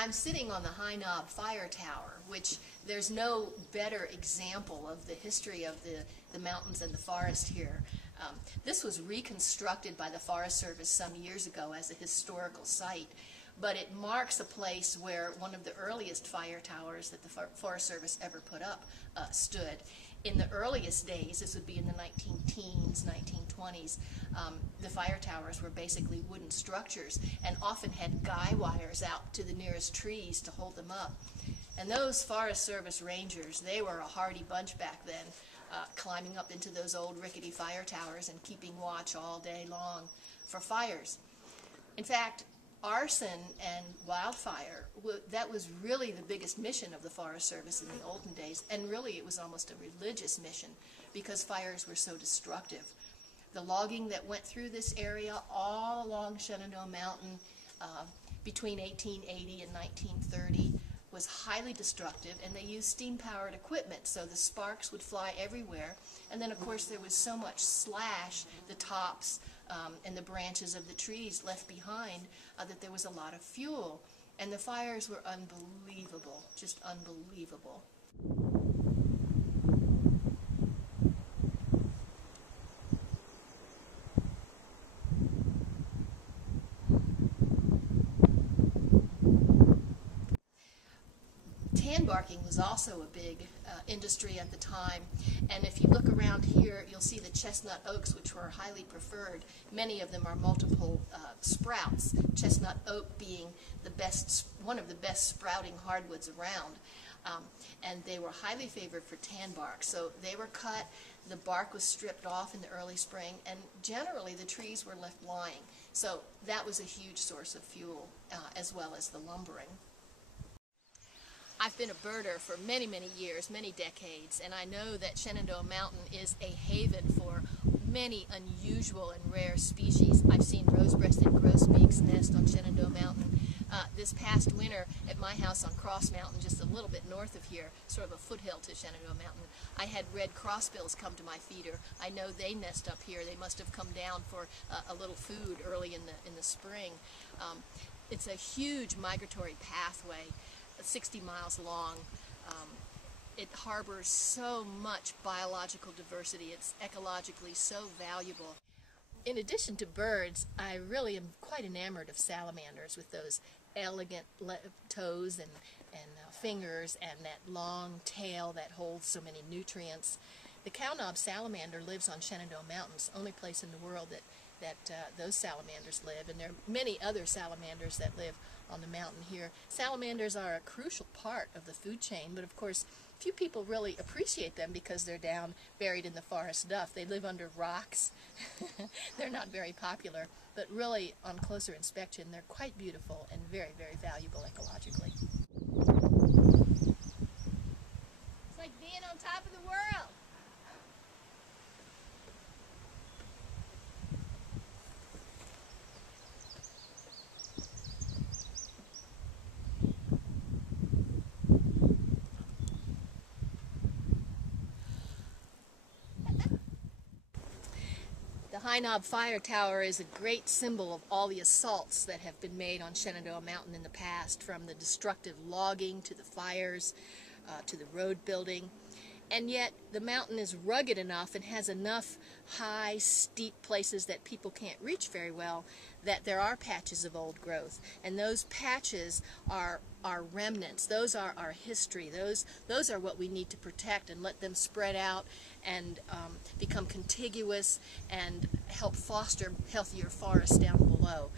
I'm sitting on the High Knob Fire Tower, which there's no better example of the history of the mountains and the forest here. This was reconstructed by the Forest Service some years ago as a historical site, but it marks a place where one of the earliest fire towers that the Forest Service ever put up stood. In the earliest days, this would be in the 19-teens, 1920s, the fire towers were basically wooden structures and often had guy wires out to the nearest trees to hold them up. And those Forest Service rangers, they were a hardy bunch back then, climbing up into those old rickety fire towers and keeping watch all day long for fires. In fact, arson and wildfire, that was really the biggest mission of the Forest Service in the olden days, and really it was almost a religious mission because fires were so destructive. The logging that went through this area all along Shenandoah Mountain between 1880 and 1930 was highly destructive, and they used steam-powered equipment, so the sparks would fly everywhere. And then, of course, there was so much slash, the tops and the branches of the trees left behind, that there was a lot of fuel. And the fires were unbelievable, just unbelievable. Tan barking was also a big industry at the time, and if you look around here, you'll see the chestnut oaks, which were highly preferred. Many of them are multiple sprouts, chestnut oak being the best, one of the best sprouting hardwoods around. And they were highly favored for tan bark, so they were cut, the bark was stripped off in the early spring, and generally the trees were left lying. So that was a huge source of fuel, as well as the lumbering. I've been a birder for many, many years, many decades, and I know that Shenandoah Mountain is a haven for many unusual and rare species. I've seen rose-breasted grosbeaks nest on Shenandoah Mountain. This past winter at my house on Cross Mountain, just a little bit north of here, sort of a foothill to Shenandoah Mountain, I had red crossbills come to my feeder. I know they nest up here. They must have come down for a little food early in the spring. It's a huge migratory pathway, 60 miles long. It harbors so much biological diversity. It's ecologically so valuable. In addition to birds, I really am quite enamored of salamanders with those elegant toes and fingers and that long tail that holds so many nutrients. The cow-knob salamander lives on Shenandoah Mountain. It's the only place in the world that those salamanders live, and there are many other salamanders that live on the mountain here. Salamanders are a crucial part of the food chain, but of course few people really appreciate them because they're down buried in the forest duff. They live under rocks. They're not very popular, but really on closer inspection they're quite beautiful and very, very valuable ecologically. It's like being on top of the world. The High Knob Fire Tower is a great symbol of all the assaults that have been made on Shenandoah Mountain in the past, from the destructive logging to the fires to the road building. And yet the mountain is rugged enough and has enough high, steep places that people can't reach very well that there are patches of old growth. And those patches are remnants. Those are our history. Those are what we need to protect and let them spread out and become contiguous and help foster healthier forests down below.